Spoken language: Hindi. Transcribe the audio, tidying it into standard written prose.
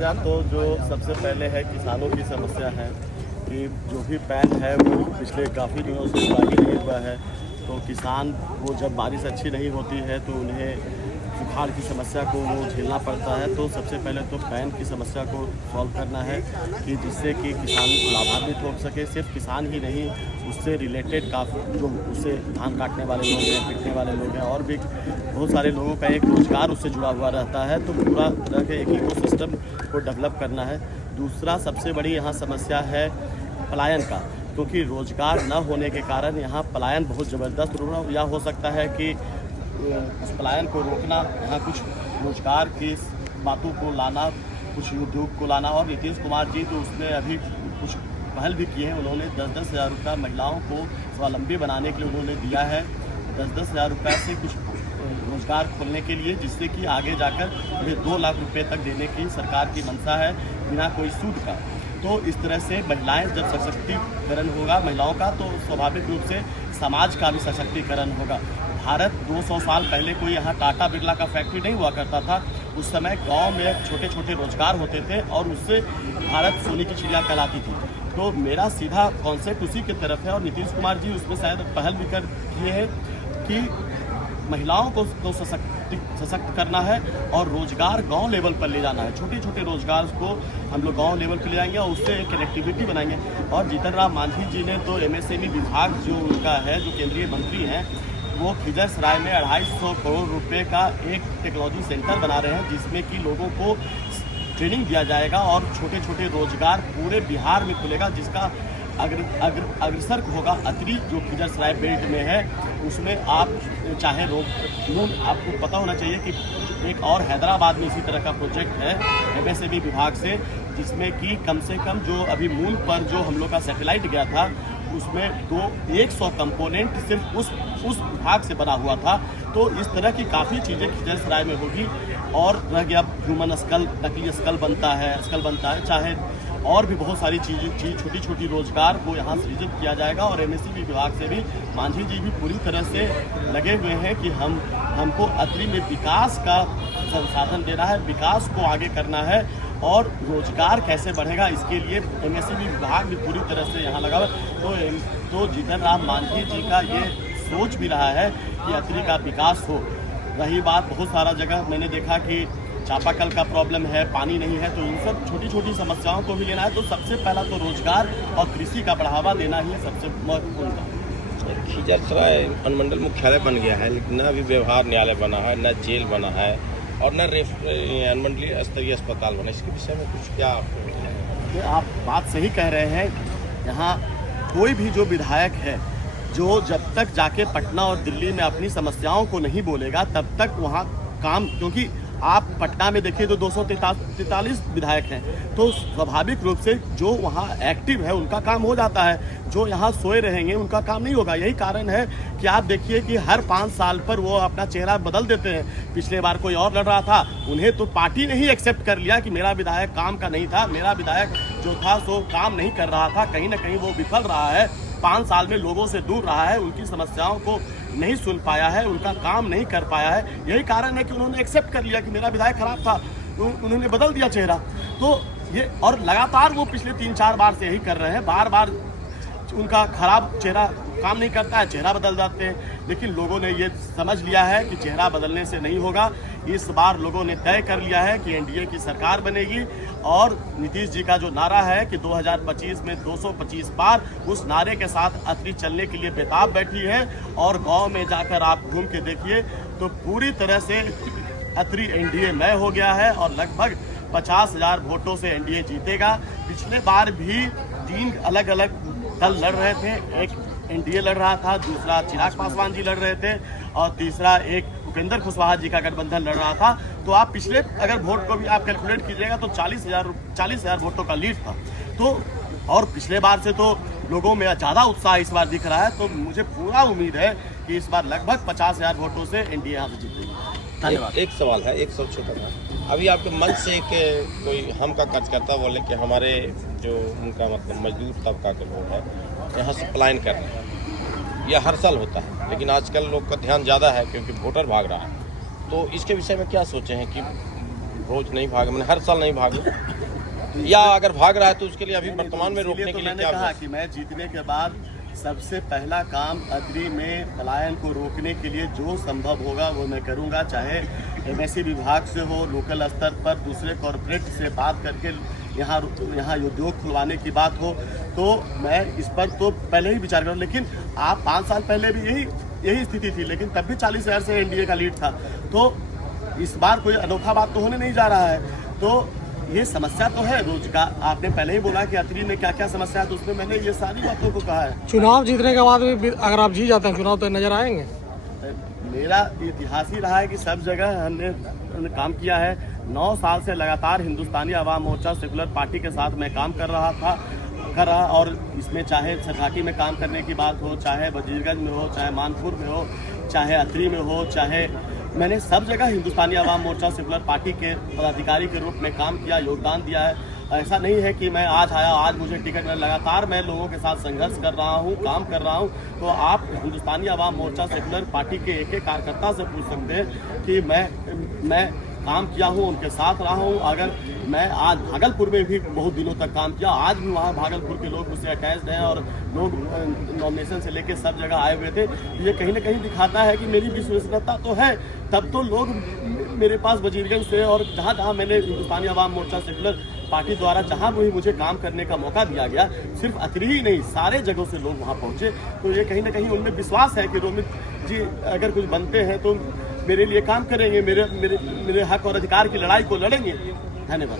समस्या तो जो सबसे पहले है किसानों की समस्या है कि जो भी पैन है वो पिछले काफ़ी दिनों से जारी नहीं हुआ है। तो किसान को जब बारिश अच्छी नहीं होती है तो उन्हें सुखाड़ की समस्या को वो झेलना पड़ता है। तो सबसे पहले तो पैन की समस्या को सॉल्व करना है कि जिससे कि किसान लाभान्वित हो सके। सिर्फ किसान ही नहीं, उससे रिलेटेड काफ़ी जो उससे धान काटने वाले लोग हैं, पिटने वाले लोग हैं, और भी बहुत सारे लोगों का एक रोज़गार उससे जुड़ा हुआ रहता है। तो पूरा तरह के एक इकोसिस्टम को डेवलप करना है। दूसरा सबसे बड़ी यहाँ समस्या है पलायन का, क्योंकि रोज़गार न होने के कारण यहाँ पलायन बहुत ज़बरदस्त या हो सकता है कि उस पलायन को रोकना, यहाँ कुछ रोजगार की बातों को लाना, कुछ उद्योग को लाना। और नीतीश कुमार जी तो उसमें अभी कुछ पहल भी किए हैं। उन्होंने 10-10 हज़ार रुपये महिलाओं को स्वावलंबी बनाने के लिए उन्होंने दिया है। 10-10 हज़ार रुपये से कुछ रोजगार खोलने के लिए, जिससे कि आगे जाकर उन्हें 2 लाख रुपये तक देने की सरकार की मंशा है बिना कोई सूद का। तो इस तरह से महिलाएं जब सशक्तिकरण होगा महिलाओं का, तो स्वाभाविक रूप से समाज का भी सशक्तिकरण होगा। भारत 200 साल पहले कोई यहाँ टाटा बिरला का फैक्ट्री नहीं हुआ करता था। उस समय गांव में छोटे छोटे रोजगार होते थे और उससे भारत सोने की चिड़िया कहलाती थी। तो मेरा सीधा कॉन्सेप्ट उसी की तरफ है और नीतीश कुमार जी उसमें शायद पहल भी कर किए हैं कि महिलाओं को तो सशक्त करना है और रोजगार गांव लेवल पर ले जाना है। छोटे छोटे रोजगार को हम लोग गांव लेवल पर ले जाएंगे और उससे कनेक्टिविटी बनाएंगे। और जीतन राम मांझी जी ने तो एमएसएमई विभाग जो उनका है, जो केंद्रीय मंत्री हैं, वो खिजरसराय में 250 करोड़ रुपए का एक टेक्नोलॉजी सेंटर बना रहे हैं, जिसमें कि लोगों को ट्रेनिंग दिया जाएगा और छोटे छोटे रोजगार पूरे बिहार में खुलेगा, जिसका अग्रसर होगा अतरी जो खिजरसराय बेल्ट में है। उसमें आप चाहे आपको पता होना चाहिए कि एक और हैदराबाद में इसी तरह का प्रोजेक्ट है एमएसएमई विभाग से, जिसमें कि कम से कम जो अभी मून पर जो हम लोग का सैटेलाइट गया था उसमें 100 कंपोनेंट सिर्फ उस विभाग से बना हुआ था। तो इस तरह की काफ़ी चीज़ें खिजरसराय में होगी। और रह गया ह्यूमन स्कल, नकली स्कल बनता है, चाहे और भी बहुत सारी चीज़ छोटी छोटी रोजगार को यहाँ सृजित किया जाएगा। और एमएसएमई विभाग से भी मांझी जी भी पूरी तरह से लगे हुए हैं कि हमको अतरी में विकास का संसाधन देना है, विकास को आगे करना है और रोजगार कैसे बढ़ेगा इसके लिए एमएसएमई विभाग भी पूरी तरह से यहाँ लगा हुआ। तो जीतन राम मांझी जी का ये सोच भी रहा है कि अतरी का विकास हो। रही बात, बहुत सारा जगह मैंने देखा कि चापाकल का प्रॉब्लम है, पानी नहीं है, तो इन सब छोटी छोटी समस्याओं को भी लेना है। तो सबसे पहला तो रोजगार और कृषि का बढ़ावा देना ही सबसे महत्वपूर्ण है। खिजरसराय अनुमंडल मुख्यालय बन गया है, लेकिन न अभी व्यवहार न्यायालय बना है, न जेल बना है और न अनुमंडलीय स्तरीय अस्पताल बना। इसके विषय में कुछ क्या आप बात सही कह रहे हैं। यहाँ कोई भी जो विधायक है, जो जब तक जाके पटना और दिल्ली में अपनी समस्याओं को नहीं बोलेगा तब तक वहाँ काम, क्योंकि आप पटना में देखिए तो 243 विधायक हैं, तो स्वाभाविक रूप से जो वहाँ एक्टिव है उनका काम हो जाता है, जो यहाँ सोए रहेंगे उनका काम नहीं होगा। यही कारण है कि आप देखिए कि हर 5 साल पर वो अपना चेहरा बदल देते हैं। पिछले बार कोई और लड़ रहा था, उन्हें तो पार्टी ने ही एक्सेप्ट कर लिया कि मेरा विधायक काम का नहीं था, मेरा विधायक जो था सो काम नहीं कर रहा था, कहीं ना कहीं वो विफल रहा है, 5 साल में लोगों से दूर रहा है, उनकी समस्याओं को नहीं सुन पाया है, उनका काम नहीं कर पाया है। यही कारण है कि उन्होंने एक्सेप्ट कर लिया कि मेरा विधायक खराब था, उन्होंने बदल दिया चेहरा। तो ये और लगातार वो पिछले 3-4 बार से यही कर रहे हैं, बार बार उनका खराब चेहरा काम नहीं करता है, चेहरा बदल जाते हैं। लेकिन लोगों ने ये समझ लिया है कि चेहरा बदलने से नहीं होगा। इस बार लोगों ने तय कर लिया है कि एनडीए की सरकार बनेगी और नीतीश जी का जो नारा है कि 2025 में 225 पार, उस नारे के साथ अतरी चलने के लिए बेताब बैठी है। और गांव में जाकर आप घूम के देखिए तो पूरी तरह से अतरी एनडीए मय हो गया है और लगभग 50,000 वोटों से एनडीए जीतेगा। पिछले बार भी 3 अलग अलग दल लड़ रहे थे, एक एनडीए लड़ रहा था, दूसरा चिराग पासवान जी लड़ रहे थे और तीसरा एक उपेंद्र कुशवाहा जी का गठबंधन लड़ रहा था। तो आप पिछले अगर वोट को भी आप कैलकुलेट कीजिएगा तो 40,000 वोटों का लीड था। तो और पिछले बार से तो लोगों में ज़्यादा उत्साह इस बार दिख रहा है। तो मुझे पूरा उम्मीद है कि इस बार लगभग 50,000 वोटों से एनडीए यहाँ से जीतेगी। धन्यवाद। एक सवाल है, एक सब छोटा था। अभी आपके मंच से एक कोई हम का कार्यकर्ता बोले कि हमारे जो उनका मतलब मजदूर तबका के लोग हैं यहाँ से पलायन कर रहे हैं। यह हर साल होता है, लेकिन आजकल लोग का ध्यान ज़्यादा है क्योंकि वोटर भाग रहा है। तो इसके विषय में क्या सोचे हैं कि रोज नहीं भागे, मैंने हर साल नहीं भागे, या अगर भाग रहा है तो उसके लिए अभी वर्तमान में रोकने के लिए मैंने क्या कहा कि मैं जीतने के बाद सबसे पहला काम अतरी में पलायन को रोकने के लिए जो संभव होगा वो मैं करूंगा, चाहे एमएससी विभाग से हो, लोकल स्तर पर दूसरे कॉरपोरेट से बात करके यहाँ उद्योग खुलवाने की बात हो, तो मैं इस पर तो पहले ही विचार करूँ। लेकिन आप 5 साल पहले भी यही स्थिति थी, लेकिन तब भी 40,000 से एनडीए का लीड था। तो इस बार कोई अनोखा बात तो होने नहीं जा रहा है। तो ये समस्या तो है रोजगार, आपने पहले ही बोला कि अतरी में क्या क्या समस्या है, तो उसमें मैंने ये सारी बातों को कहा है। चुनाव जीतने के बाद भी अगर आप जीत जाते हैं चुनाव तो नजर आएंगे। मेरा इतिहास ही रहा है कि सब जगह हमने काम किया है। 9 साल से लगातार हिंदुस्तानी अवाम मोर्चा सेकुलर पार्टी के साथ मैं काम कर रहा और इसमें चाहे सरघाटी में काम करने की बात हो, चाहे वजीरगंज में हो, चाहे मानपुर में हो, चाहे अतरी में हो, चाहे मैंने सब जगह हिंदुस्तानी अवाम मोर्चा सेकुलर पार्टी के पदाधिकारी के रूप में काम किया, योगदान दिया है। ऐसा नहीं है कि मैं आज आया, आज मुझे टिकट मिला, लगातार मैं लोगों के साथ संघर्ष कर रहा हूँ, काम कर रहा हूँ। तो आप हिंदुस्तानी अवाम मोर्चा सेकुलर पार्टी के एक एक कार्यकर्ता से पूछ सकते हैं कि मैं काम किया हूँ, उनके साथ रहा हूँ। अगर मैं आज भागलपुर में भी बहुत दिनों तक काम किया, आज भी वहाँ भागलपुर के लोग मुझसे अटैच्ड हैं और लोग नॉमिनेशन से लेके सब जगह आए हुए थे। ये कहीं ना कहीं दिखाता है कि मेरी विश्वसनीयता तो है। तब तो लोग मेरे पास वजीरगंज से और जहाँ जहाँ मैंने हिंदुस्तानी अवाम मोर्चा सेकुलर पार्टी द्वारा जहाँ भी मुझे काम करने का मौका दिया गया, सिर्फ अतरी ही नहीं सारे जगहों से लोग वहाँ पहुँचे। तो ये कहीं ना कहीं उनमें विश्वास है कि रोमित जी अगर कुछ बनते हैं तो मेरे लिए काम करेंगे, मेरे हक और अधिकार की लड़ाई को लड़ेंगे। धन्यवाद।